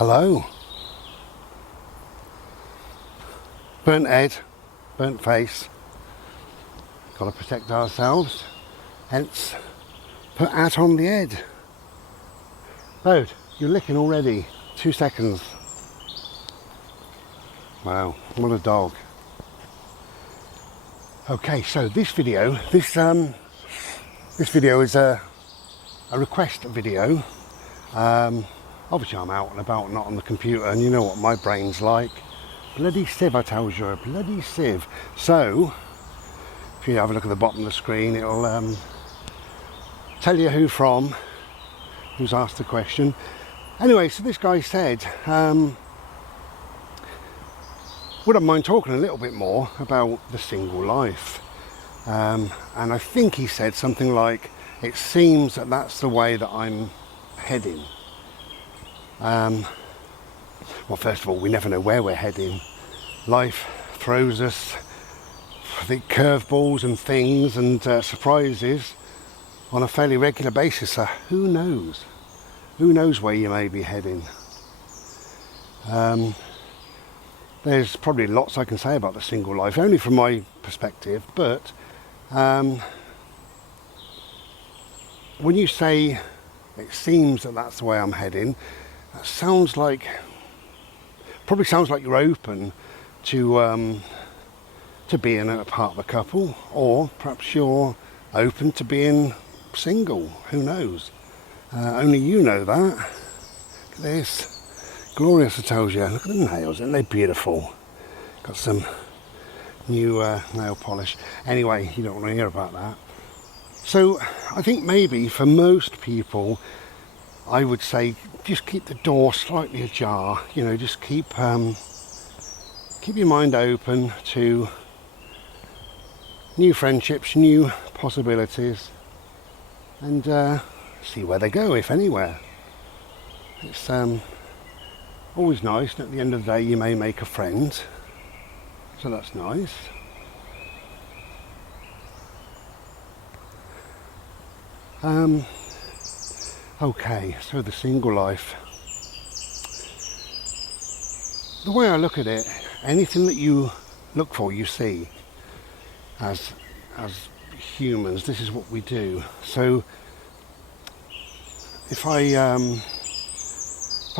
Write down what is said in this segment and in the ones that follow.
Hello. Burnt head, burnt face. Got to protect ourselves. Hence, put hat on the head. Bode, you're licking already. 2 seconds. Wow, what a dog. Okay, so this video is a request video. Obviously I'm out and about, not on the computer, and you know what my brain's like. Bloody sieve, I tell you, a bloody sieve. So, if you have a look at the bottom of the screen, it'll tell you who from, who's asked the question. Anyway, so this guy said, wouldn't mind talking a little bit more about the single life. And I think he said something like, it seems that that's the way that I'm heading. Well, first of all, we never know where we're heading. Life throws us, I think, curveballs and things and surprises on a fairly regular basis. So who knows? Who knows where you may be heading? There's probably lots I can say about the single life, only from my perspective, but when you say it seems that that's the way I'm heading, that probably sounds like you're open to being a part of a couple, or perhaps you're open to being single. Who knows? Only you know that. Look at this. Glorious, I tells you. Look at the nails, aren't they beautiful? Got some new nail polish. Anyway, you don't want to hear about that. So I think maybe for most people, I would say just keep the door slightly ajar. You know, just keep your mind open to new friendships, new possibilities, and see where they go, if anywhere. It's always nice, and at the end of the day you may make a friend, so that's nice. Okay, so the single life. The way I look at it, anything that you look for, you see. As humans, this is what we do. So if I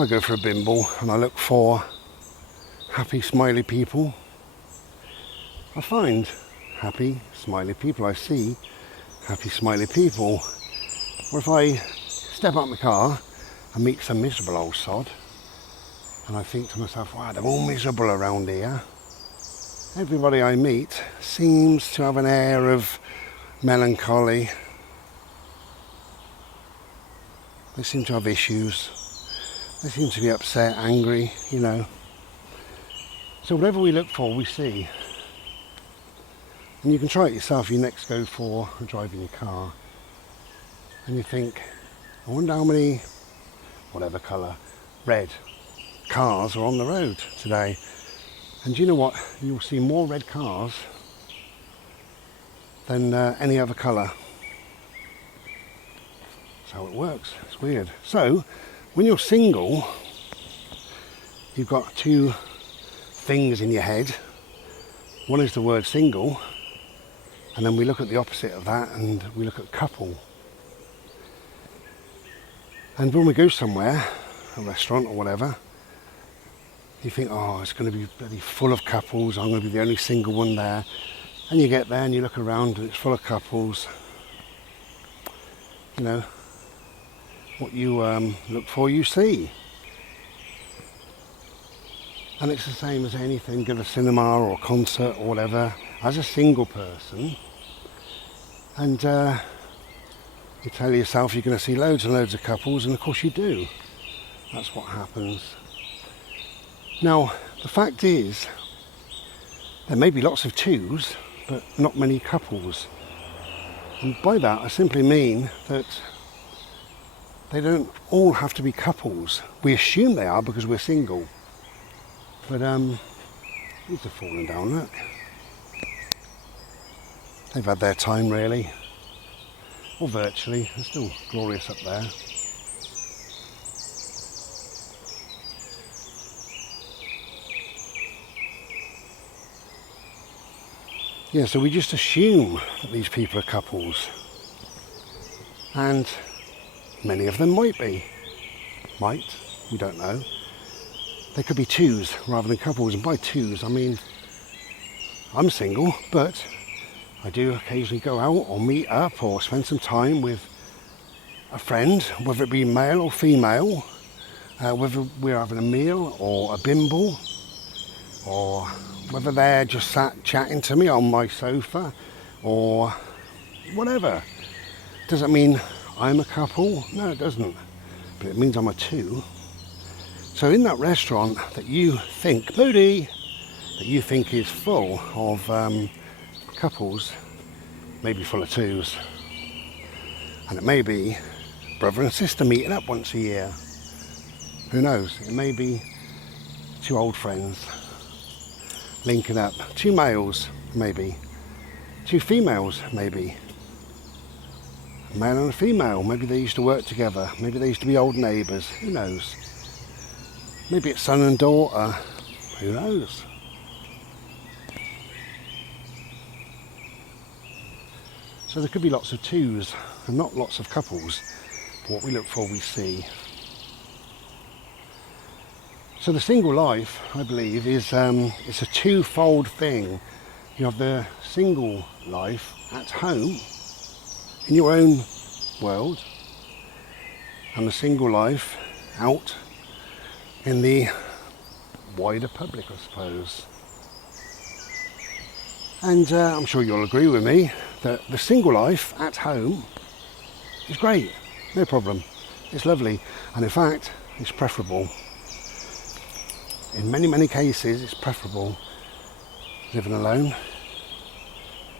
go for a bimble and I look for happy, smiley people, I find happy, smiley people. I see happy, smiley people. Or if I step out my car and meet some miserable old sod, and I think to myself, wow, they're all miserable around here. Everybody I meet seems to have an air of melancholy. They seem to have issues. They seem to be upset, angry, you know. So whatever we look for, we see. And you can try it yourself. You next go for driving your car, and you think, I wonder how many, whatever colour, red cars are on the road today. And do you know what? You'll see more red cars than any other colour. That's how it works. It's weird. So, when you're single, you've got two things in your head. One is the word single, and then we look at the opposite of that and we look at couple. And when we go somewhere, a restaurant or whatever, you think, oh, it's going to be bloody full of couples, I'm going to be the only single one there. And you get there and you look around and it's full of couples. You know, what you look for, you see. And it's the same as anything, go to the cinema or a concert or whatever, as a single person. And you tell yourself you're going to see loads and loads of couples, and of course you do. That's what happens. Now, the fact is, there may be lots of twos, but not many couples. And by that, I simply mean that they don't all have to be couples. We assume they are because we're single. But, these are falling down, look. They've had their time, really. Or virtually. They're still glorious up there. Yeah, so we just assume that these people are couples. And many of them might be. Might, we don't know. They could be twos rather than couples, and by twos I mean I'm single, but I do occasionally go out or meet up or spend some time with a friend, whether it be male or female, whether we're having a meal or a bimble, or whether they're just sat chatting to me on my sofa or whatever. Does that mean I'm a couple? No, it doesn't, but it means I'm a two. So in that restaurant that you think, Bodhi, that you think is full of couples, maybe full of twos, and it may be brother and sister meeting up once a year. Who knows? It may be two old friends linking up, two males maybe, two females maybe, a male and a female, maybe they used to work together, maybe they used to be old neighbours, who knows? Maybe it's son and daughter, who knows? So there could be lots of twos and not lots of couples. But what we look for, we see. So the single life, I believe, is it's a twofold thing. You have the single life at home, in your own world, and the single life out in the wider public, I suppose. And I'm sure you'll agree with me that the single life at home is great, no problem. It's lovely, and in fact, it's preferable. In many, many cases, it's preferable living alone.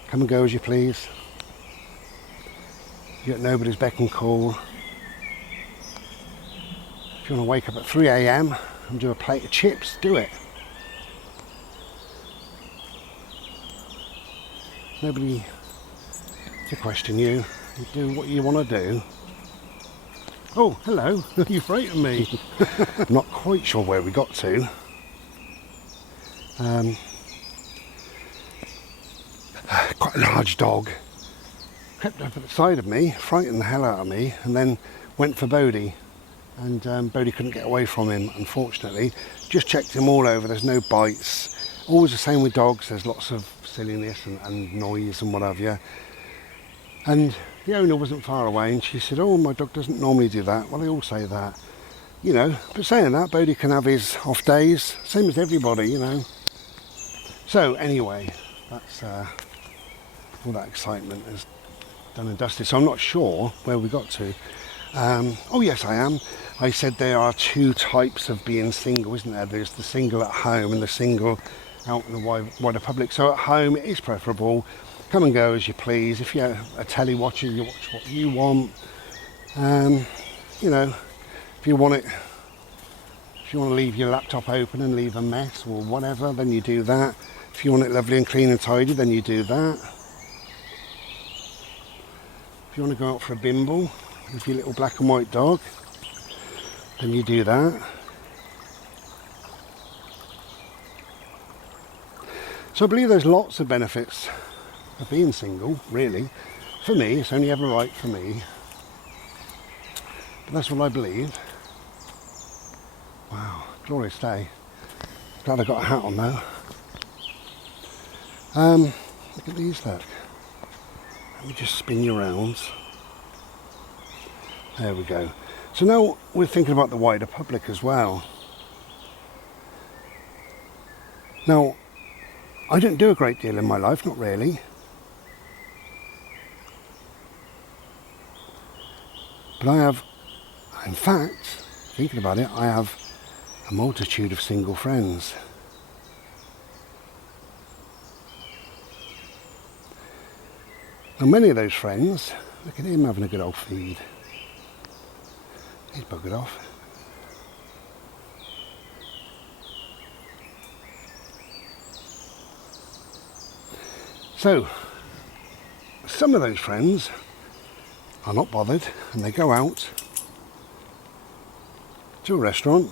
Come and go as you please. You get nobody's beck and call. If you want to wake up at 3 a.m. and do a plate of chips, do it. Nobody to question you. You do what you want to do. Oh, hello. You frightened me. I'm not quite sure where we got to. Quite a large dog crept up at the side of me, frightened the hell out of me, and then went for Bodhi. And Bodhi couldn't get away from him, unfortunately. Just checked him all over, there's no bites. Always the same with dogs, there's lots of silliness and noise and what have you. And the owner wasn't far away, and she said, oh, my dog doesn't normally do that. Well, they all say that, you know. But saying that, Bodhi can have his off days, same as everybody, you know. So anyway, that's all that excitement is done and dusted. So I'm not sure where we got to. Oh yes, I am. I said there are two types of being single, isn't there? There's the single at home and the single out in the wider public. So at home it is preferable. Come and go as you please. If you're a telly watcher, you watch what you want. You know, if you want to leave your laptop open and leave a mess or whatever, then you do that. If you want it lovely and clean and tidy, then you do that. If you want to go out for a bimble with your little black and white dog, then you do that. So I believe there's lots of benefits of being single, really. For me, it's only ever right for me. But that's what I believe. Wow, glorious day. Glad I got a hat on though. Look at these, look. Let me just spin you around. There we go. So now we're thinking about the wider public as well. Now, I don't do a great deal in my life, not really. But I have, in fact, thinking about it, I have a multitude of single friends. And many of those friends, look at him having a good old feed. He's buggered off. So, some of those friends are not bothered and they go out to a restaurant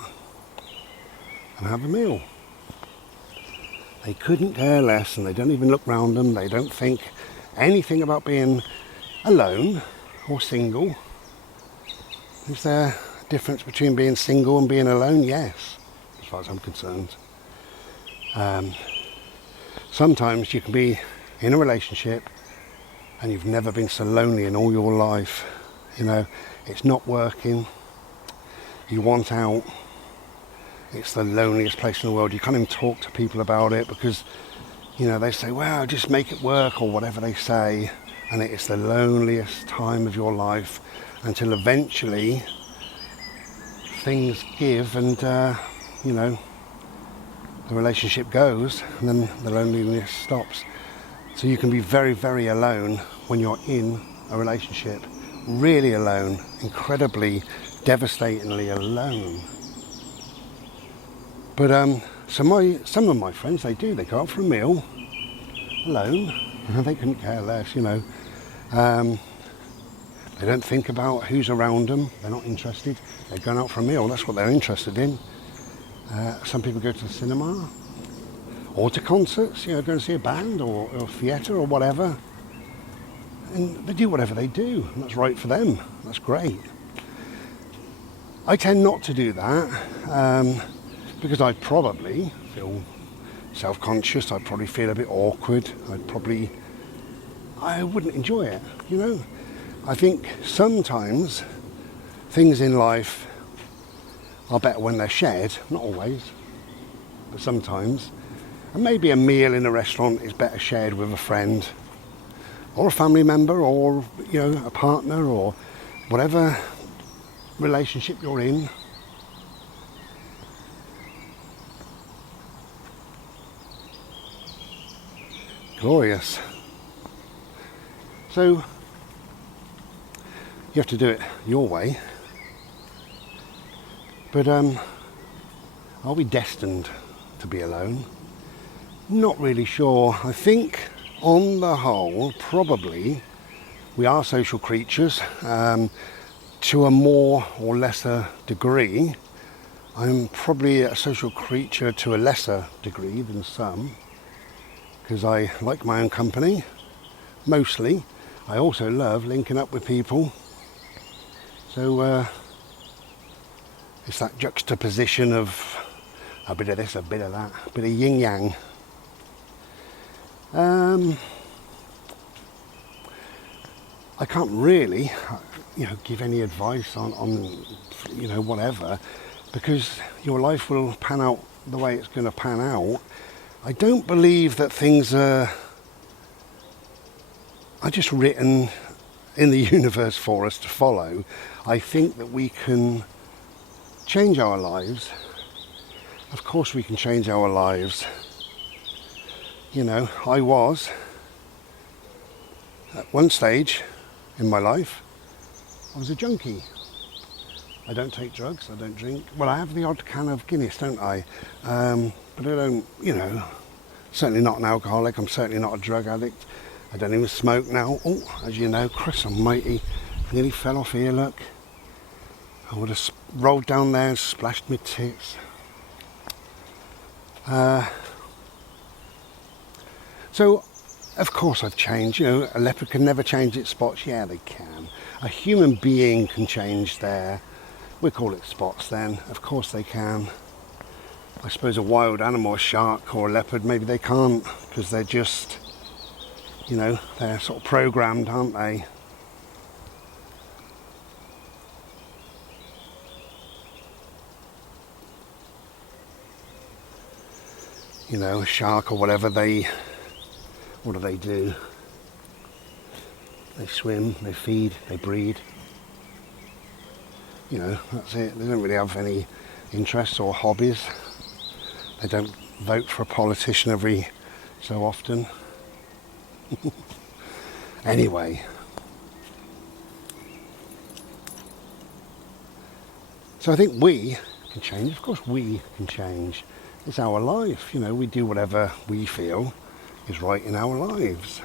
and have a meal. They couldn't care less, and they don't even look round them. They don't think anything about being alone or single. Is there a difference between being single and being alone? Yes, as far as I'm concerned. Sometimes you can be in a relationship and you've never been so lonely in all your life. You know, it's not working. You want out. It's the loneliest place in the world. You can't even talk to people about it because, you know, they say, well, just make it work, or whatever they say. And it's the loneliest time of your life until eventually things give and, you know, the relationship goes, and then the loneliness stops. So you can be very, very alone when you're in a relationship. Really alone, incredibly, devastatingly alone. But some of my friends, they go out for a meal alone. They couldn't care less, you know. They don't think about who's around them. They're not interested. They're going out for a meal. That's what they're interested in. Some people go to the cinema or to concerts, you know, go and see a band or theatre or whatever. And they do whatever they do, and that's right for them. That's great. I tend not to do that because I'd probably feel self-conscious. I'd probably feel a bit awkward. I wouldn't enjoy it, you know. I think sometimes things in life are better when they're shared, not always, but sometimes. And maybe a meal in a restaurant is better shared with a friend or a family member, or, you know, a partner, or whatever relationship you're in. Glorious. So you have to do it your way. But are we destined to be alone? Not really sure. I think on the whole, probably, we are social creatures to a more or lesser degree. I'm probably a social creature to a lesser degree than some, because I like my own company, mostly. I also love linking up with people. So it's that juxtaposition of a bit of this, a bit of that, a bit of yin-yang. I can't really, you know, give any advice on, you know, whatever, because your life will pan out the way it's going to pan out. I don't believe that things are just written in the universe for us to follow. I think that we can change our lives. Of course we can change our lives. You know, I was, at one stage in my life, I was a junkie. I don't take drugs, I don't drink. Well, I have the odd can of Guinness, don't I? But I don't, you know, certainly not an alcoholic, I'm certainly not a drug addict. I don't even smoke now. Oh, as you know, Chris almighty, nearly fell off here, look. I would have rolled down there and splashed my tits. So, of course I've changed. You know, a leopard can never change its spots. Yeah, they can. A human being can change we call it spots then. Of course they can. I suppose a wild animal, a shark or a leopard, maybe they can't, because they're just, you know, they're sort of programmed, aren't they? You know, a shark or whatever, what do they do? They swim, they feed, they breed. You know, that's it. They don't really have any interests or hobbies. They don't vote for a politician every so often. Anyway. So I think we can change. Of course we can change. It's our life, you know, we do whatever we feel is right in our lives.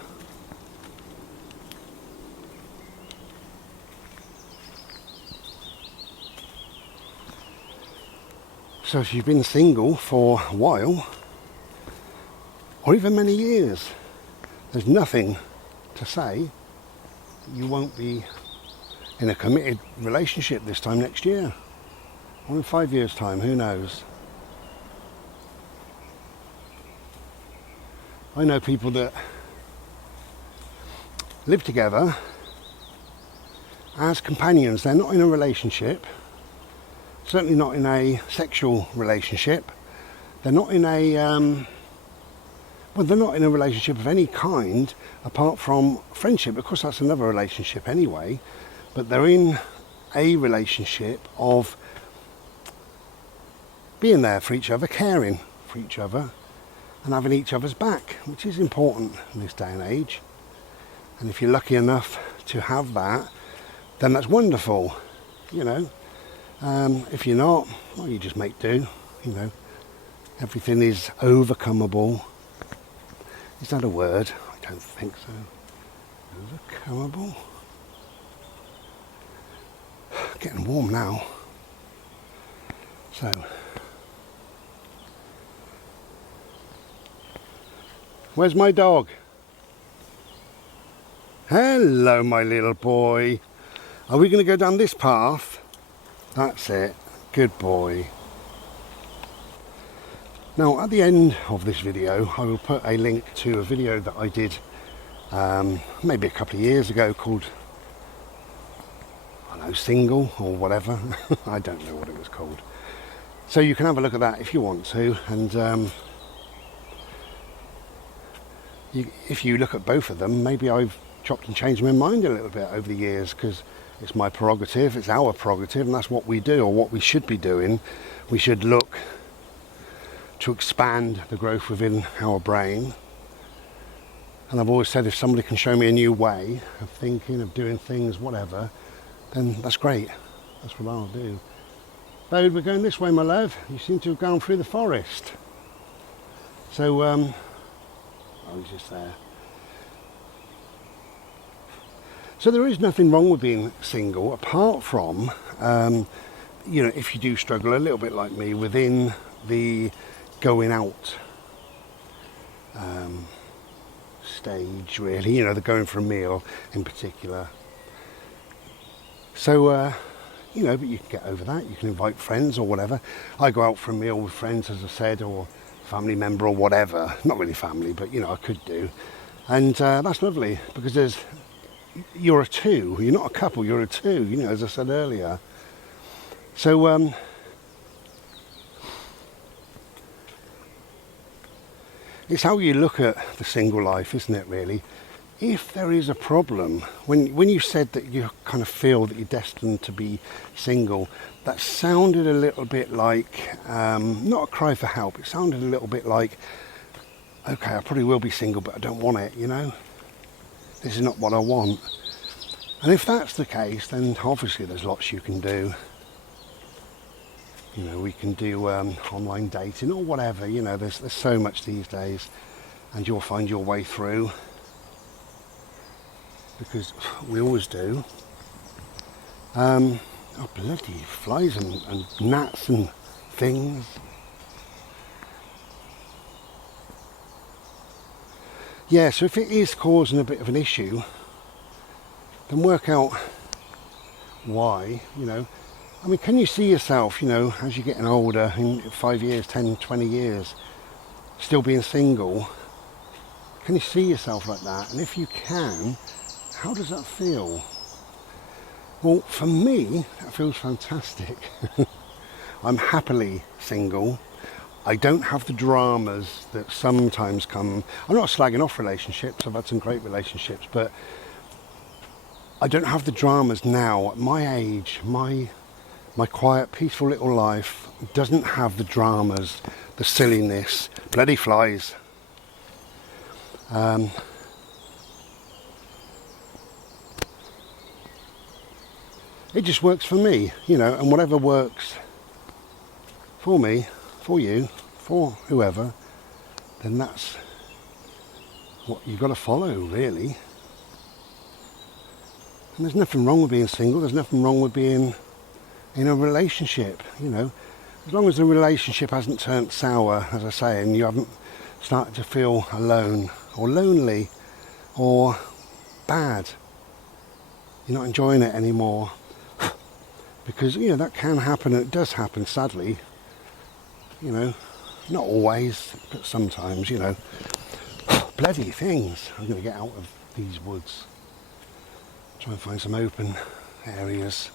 So if you've been single for a while, or even many years, there's nothing to say that you won't be in a committed relationship this time next year, or in 5 years' time, who knows. I know people that live together as companions. They're not in a relationship, certainly not in a sexual relationship. They're not in a they're not in a relationship of any kind apart from friendship. Of course, that's another relationship anyway, but they're in a relationship of being there for each other, caring for each other, and having each other's back, which is important in this day and age. And if you're lucky enough to have that, then that's wonderful, you know. If you're not, well, you just make do, you know. Everything is overcomeable. Is that a word? I don't think so. Overcomeable? Getting warm now. So, where's my dog? Hello, my little boy. Are we going to go down this path? That's it. Good boy. Now, at the end of this video, I will put a link to a video that I did maybe a couple of years ago called, I don't know, Single or whatever. I don't know what it was called. So you can have a look at that if you want to. And if you look at both of them, maybe I've chopped and changed my mind a little bit over the years, because it's my prerogative, it's our prerogative, and that's what we do, or what we should be doing. We should look to expand the growth within our brain. And I've always said, if somebody can show me a new way of thinking, of doing things, whatever, then that's great. That's what I'll do. Bode, we're going this way, my love. You seem to have gone through the forest. So, oh, he's just there. So there is nothing wrong with being single, apart from, you know, if you do struggle a little bit like me within the going out stage, really, you know, the going for a meal in particular. So, you know, but you can get over that. You can invite friends or whatever. I go out for a meal with friends, as I said, or family member or whatever. Not really family, but, you know, I could do. And that's lovely, because you're a two. You're not a couple, you're a two, you know, as I said earlier. So, it's how you look at the single life, isn't it, really? If there is a problem, when you said that you kind of feel that you're destined to be single, that sounded a little bit like, not a cry for help, it sounded a little bit like, okay, I probably will be single, but I don't want it, you know? This is not what I want. And if that's the case, then obviously there's lots you can do. You know, we can do online dating or whatever, you know, there's so much these days, and you'll find your way through, because we always do. Oh, bloody flies and gnats and things. Yeah, so if it is causing a bit of an issue, then work out why, you know. I mean, can you see yourself, you know, as you're getting older, in 5 years, 10, 20 years, still being single? Can you see yourself like that? And if you can, how does that feel? Well, for me, that feels fantastic. I'm happily single. I don't have the dramas that sometimes come. I'm not slagging off relationships. I've had some great relationships, but I don't have the dramas now. At my age, my quiet, peaceful little life doesn't have the dramas, the silliness, bloody flies. It just works for me, you know, and whatever works for me, for you, for whoever, then that's what you've got to follow, really. And there's nothing wrong with being single, there's nothing wrong with being in a relationship, you know. As long as the relationship hasn't turned sour, as I say, and you haven't starting to feel alone or lonely or bad. You're not enjoying it anymore. Because, you know, that can happen, and it does happen, sadly. You know, not always, but sometimes, you know. Bloody things. I'm going to get out of these woods. Try and find some open areas.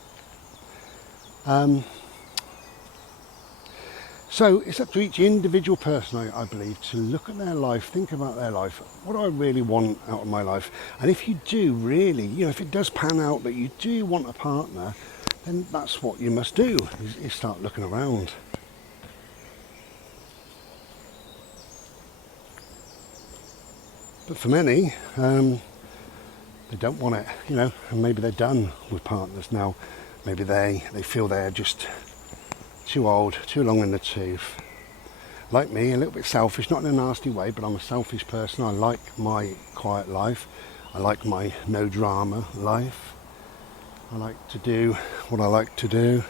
So it's up to each individual person, I believe, to look at their life, think about their life. What do I really want out of my life? And if you do really, you know, if it does pan out that you do want a partner, then that's what you must do, is start looking around. But for many, they don't want it, you know, and maybe they're done with partners now. Maybe they feel they're just too old, too long in the tooth. Like me, a little bit selfish, not in a nasty way, but I'm a selfish person. I like my quiet life. I like my no drama life. I like to do what I like to do.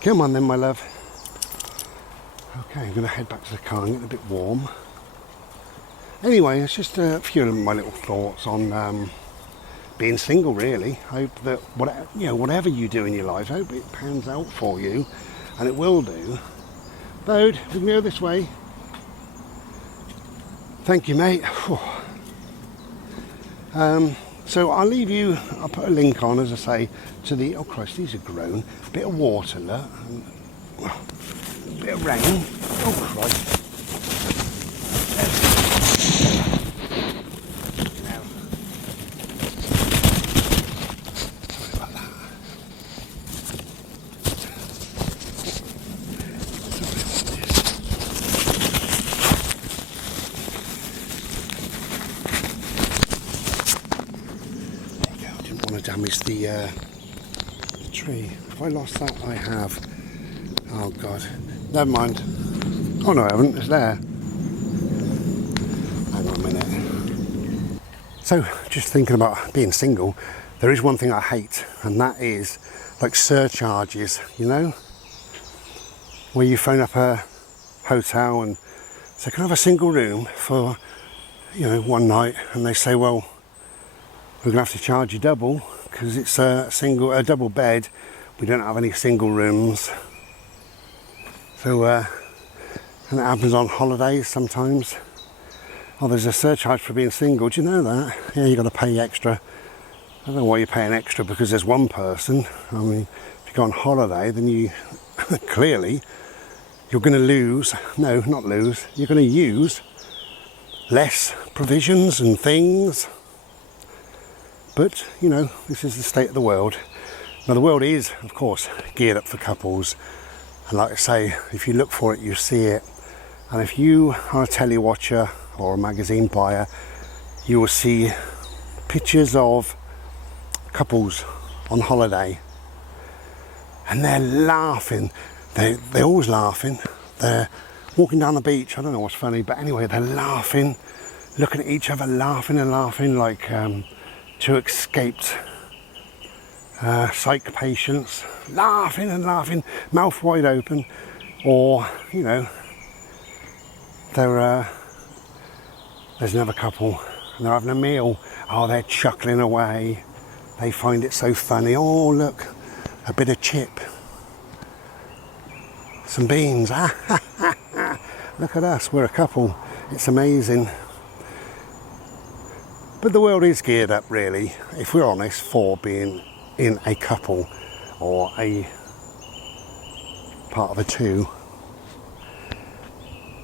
Come on then, my love. Okay, I'm going to head back to the car and get a bit warm. Anyway, it's just a few of my little thoughts on being single, really. I hope that whatever you do in your life, I hope it pans out for you, and it will do. Bode, we can go this way. Thank you, mate. So I'll leave you, I'll put a link on, as I say, to the, oh Christ, these are grown, a bit of water, look, and, a bit of rain, oh Christ. Sorry about that. Damage the tree. Have I lost that? I have. Oh God. Never mind. Oh no, I haven't. It's there. Hang on a minute. So, just thinking about being single, there is one thing I hate, and that is like surcharges, you know? Where you phone up a hotel and say, can I have a single room for, you know, one night? And they say, well, we're going to have to charge you double because it's a double bed. We don't have any single rooms. So, and it happens on holidays sometimes. Oh, there's a surcharge for being single. Do you know that? Yeah, you got to pay extra. I don't know why you're paying extra because there's one person. I mean, if you go on holiday, then you clearly you're going to lose. No, not lose. You're going to use less provisions and things. But, you know, this is the state of the world. Now, the world is, of course, geared up for couples. And like I say, if you look for it, you see it. And if you are a telly watcher or a magazine buyer, you will see pictures of couples on holiday. And they're laughing. They're always laughing. They're walking down the beach. I don't know what's funny, but anyway, they're laughing, looking at each other, laughing and laughing like... two escaped psych patients, laughing and laughing, mouth wide open, or, you know, there's another couple and they're having a meal. Oh, they're chuckling away. They find it so funny. Oh, look, a bit of chip, some beans. Look at us, we're a couple. It's amazing. But the world is geared up, really, if we're honest, for being in a couple or a part of a two.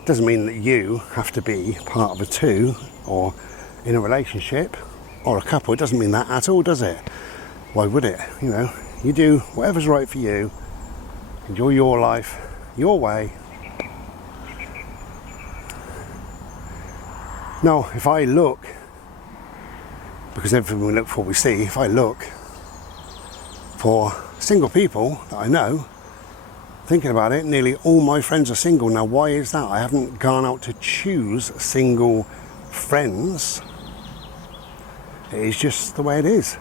Doesn't mean that you have to be part of a two or in a relationship or a couple. It doesn't mean that at all, does it? Why would it? You know, you do whatever's right for you. Enjoy your life, your way. Now, if I look, because everything we look for we see, if I look for single people that I know, thinking about it, nearly all my friends are single. Now, why is that? I haven't gone out to choose single friends. It is just the way it is.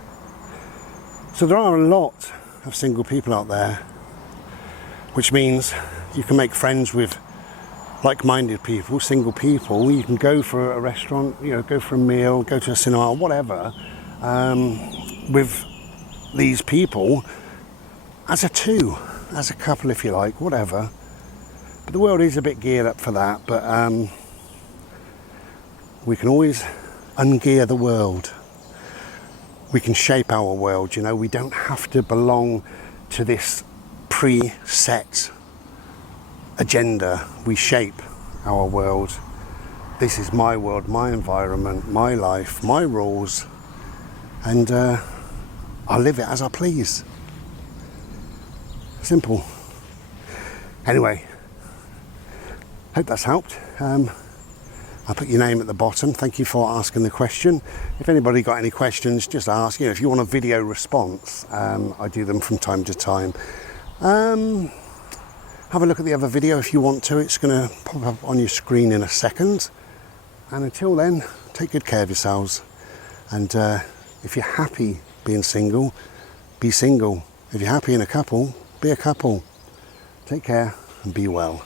So there are a lot of single people out there, which means you can make friends with like-minded people, single people. You can go for a restaurant, you know, go for a meal, go to a cinema, whatever, with these people as a two, as a couple if you like, whatever. But the world is a bit geared up for that, but we can always ungear the world. We can shape our world, you know. We don't have to belong to this preset agenda. We shape our world. This is my world, my environment, my life, my rules, and I'll live it as I please. Simple. Anyway, hope that's helped. I'll put your name at the bottom. Thank you for asking the question. If anybody got any questions, just ask. You know, if you want a video response, I do them from time to time. Have a look at the other video if you want to. It's going to pop up on your screen in a second. And until then, take good care of yourselves. And if you're happy being single, be single. If you're happy in a couple, be a couple. Take care and be well.